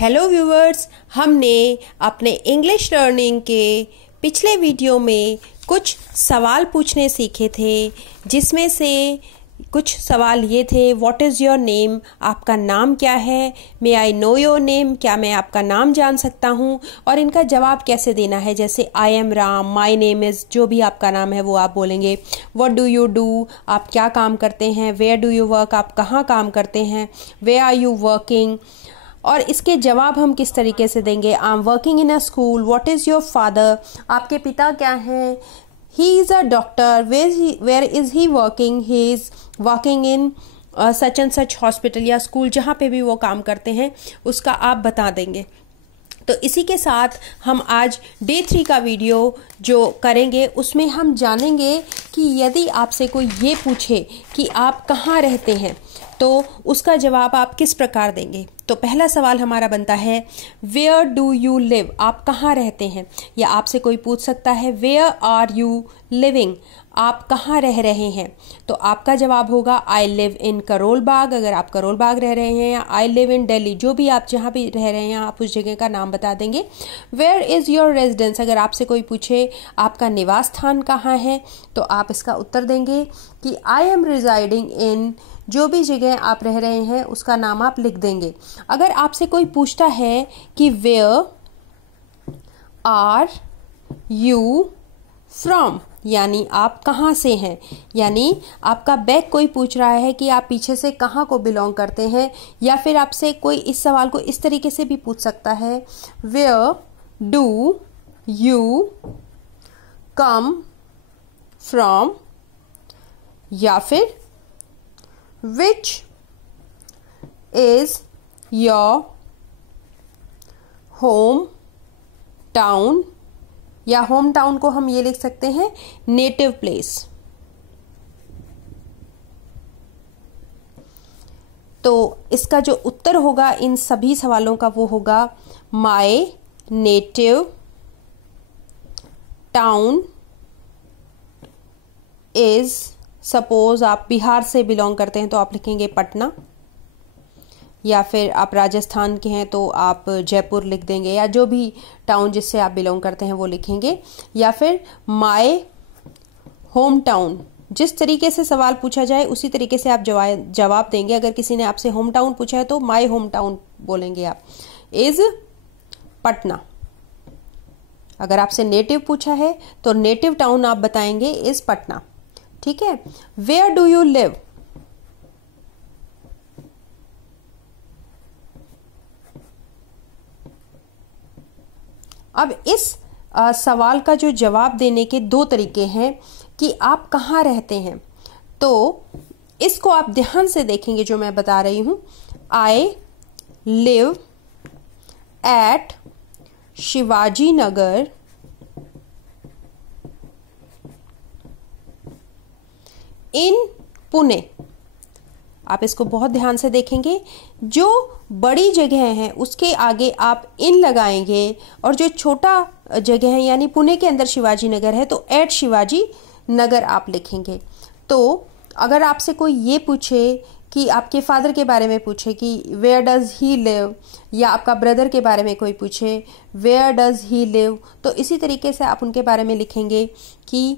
Hello viewers, हमने अपने English learning के पिछले वीडियो में कुछ सवाल पूछने सीखे थे, जिसमें से कुछ सवाल ये थे, व्हाट इज़ योर नेम, आपका नाम क्या है, मे आई नो योर नेम, क्या मैं आपका नाम जान सकता हूँ, और इनका जवाब कैसे देना है। जैसे I am Ram, my name is, जो भी आपका नाम है वो आप बोलेंगे। व्हाट डू यू डू, आप क्या काम करते हैं। वेयर डू यू वर्क, आप कहाँ काम करते हैं। वेयर आर यू वर्किंग, और इसके जवाब हम किस तरीके से देंगे। I am working in a school. What is your father, आपके पिता क्या हैं। He is a doctor. Where is he working, he is working in such and such hospital, या स्कूल जहाँ पे भी वो काम करते हैं उसका आप बता देंगे। तो इसी के साथ हम आज डे 3 का वीडियो जो करेंगे उसमें हम जानेंगे कि यदि आपसे कोई ये पूछे कि आप कहाँ रहते हैं तो उसका जवाब आप किस प्रकार देंगे। तो पहला सवाल हमारा बनता है, वेयर डू यू लिव, आप कहाँ रहते हैं। या आपसे कोई पूछ सकता है, वेयर आर यू लिविंग, आप कहाँ रह रहे हैं। तो आपका जवाब होगा, I live in Karol Bagh, अगर आप करोल बाग रह रहे हैं, या आई लिव इन दिल्ली, जो भी आप जहाँ भी रह रहे हैं आप उस जगह का नाम बता देंगे। वेयर इज़ योर रेजिडेंस, अगर आपसे कोई पूछे आपका निवास स्थान कहाँ है तो आप इसका उत्तर देंगे कि आई एम रिजाइडिंग इन, जो भी जगह आप रह रहे हैं उसका नाम आप लिख देंगे। अगर आपसे कोई पूछता है कि वेयर आर यू फ्रॉम, यानी आप कहाँ से हैं, यानी आपका बैक कोई पूछ रहा है कि आप पीछे से कहाँ को बिलोंग करते हैं। या फिर आपसे कोई इस सवाल को इस तरीके से भी पूछ सकता है, where do you come from, या फिर which is your home town, या होम टाउन को हम ये लिख सकते हैं नेटिव प्लेस। तो इसका जो उत्तर होगा इन सभी सवालों का वो होगा, my native town is, suppose आप बिहार से बिलोंग करते हैं तो आप लिखेंगे पटना, या फिर आप राजस्थान के हैं तो आप जयपुर लिख देंगे, या जो भी टाउन जिससे आप बिलोंग करते हैं वो लिखेंगे। या फिर माय होम टाउन, जिस तरीके से सवाल पूछा जाए उसी तरीके से आप जवाब देंगे। अगर किसी ने आपसे होम टाउन पूछा है तो माय होम टाउन बोलेंगे आप, इज पटना। अगर आपसे नेटिव पूछा है तो नेटिव टाउन आप बताएंगे इज पटना। ठीक है। वेयर डू यू लिव, अब इस सवाल का जो जवाब देने के दो तरीके हैं कि आप कहाँ रहते हैं। तो इसको आप ध्यान से देखेंगे जो मैं बता रही हूं। I live at Shivaji Nagar इन पुणे। आप इसको बहुत ध्यान से देखेंगे, जो बड़ी जगह है उसके आगे आप इन लगाएंगे, और जो छोटा जगह है यानी पुणे के अंदर शिवाजी नगर है तो एट शिवाजी नगर आप लिखेंगे। तो अगर आपसे कोई ये पूछे कि आपके फादर के बारे में पूछे कि वेयर डज ही लिव, या आपका ब्रदर के बारे में कोई पूछे वेयर डज ही लिव, तो इसी तरीके से आप उनके बारे में लिखेंगे कि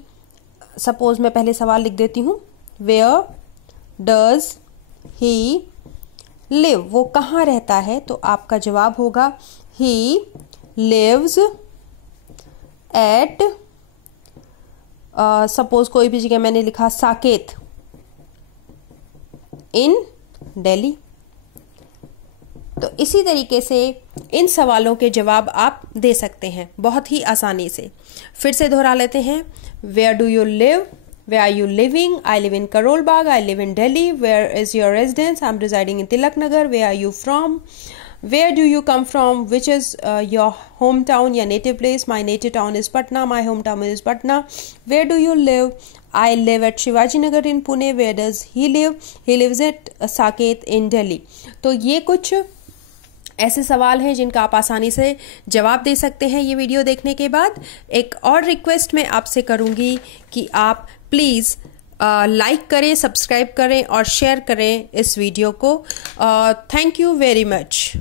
सपोज मैं पहले सवाल लिख देती हूँ, वेयर डज ही लिव, वो कहाँ रहता है। तो आपका जवाब होगा, ही लिव्स एट, सपोज कोई भी जगह मैंने लिखा साकेत इन दिल्ली। तो इसी तरीके से इन सवालों के जवाब आप दे सकते हैं बहुत ही आसानी से। फिर से दोहरा लेते हैं, where do you live, where are you living, I live in Karol Bagh, I live in Delhi, where is your residence, I'm residing in Tilak Nagar, where are you from, where do you come from, which is your hometown, your native place, my native town is Patna, my hometown is Patna, where do you live, I live at Shivaji Nagar in Pune, where does he live, he lives at Saket in Delhi। तो ये कुछ ऐसे सवाल हैं जिनका आप आसानी से जवाब दे सकते हैं ये वीडियो देखने के बाद। एक और रिक्वेस्ट मैं आपसे करूंगी कि आप प्लीज़ लाइक करें, सब्सक्राइब करें और शेयर करें इस वीडियो को। Thank you very much.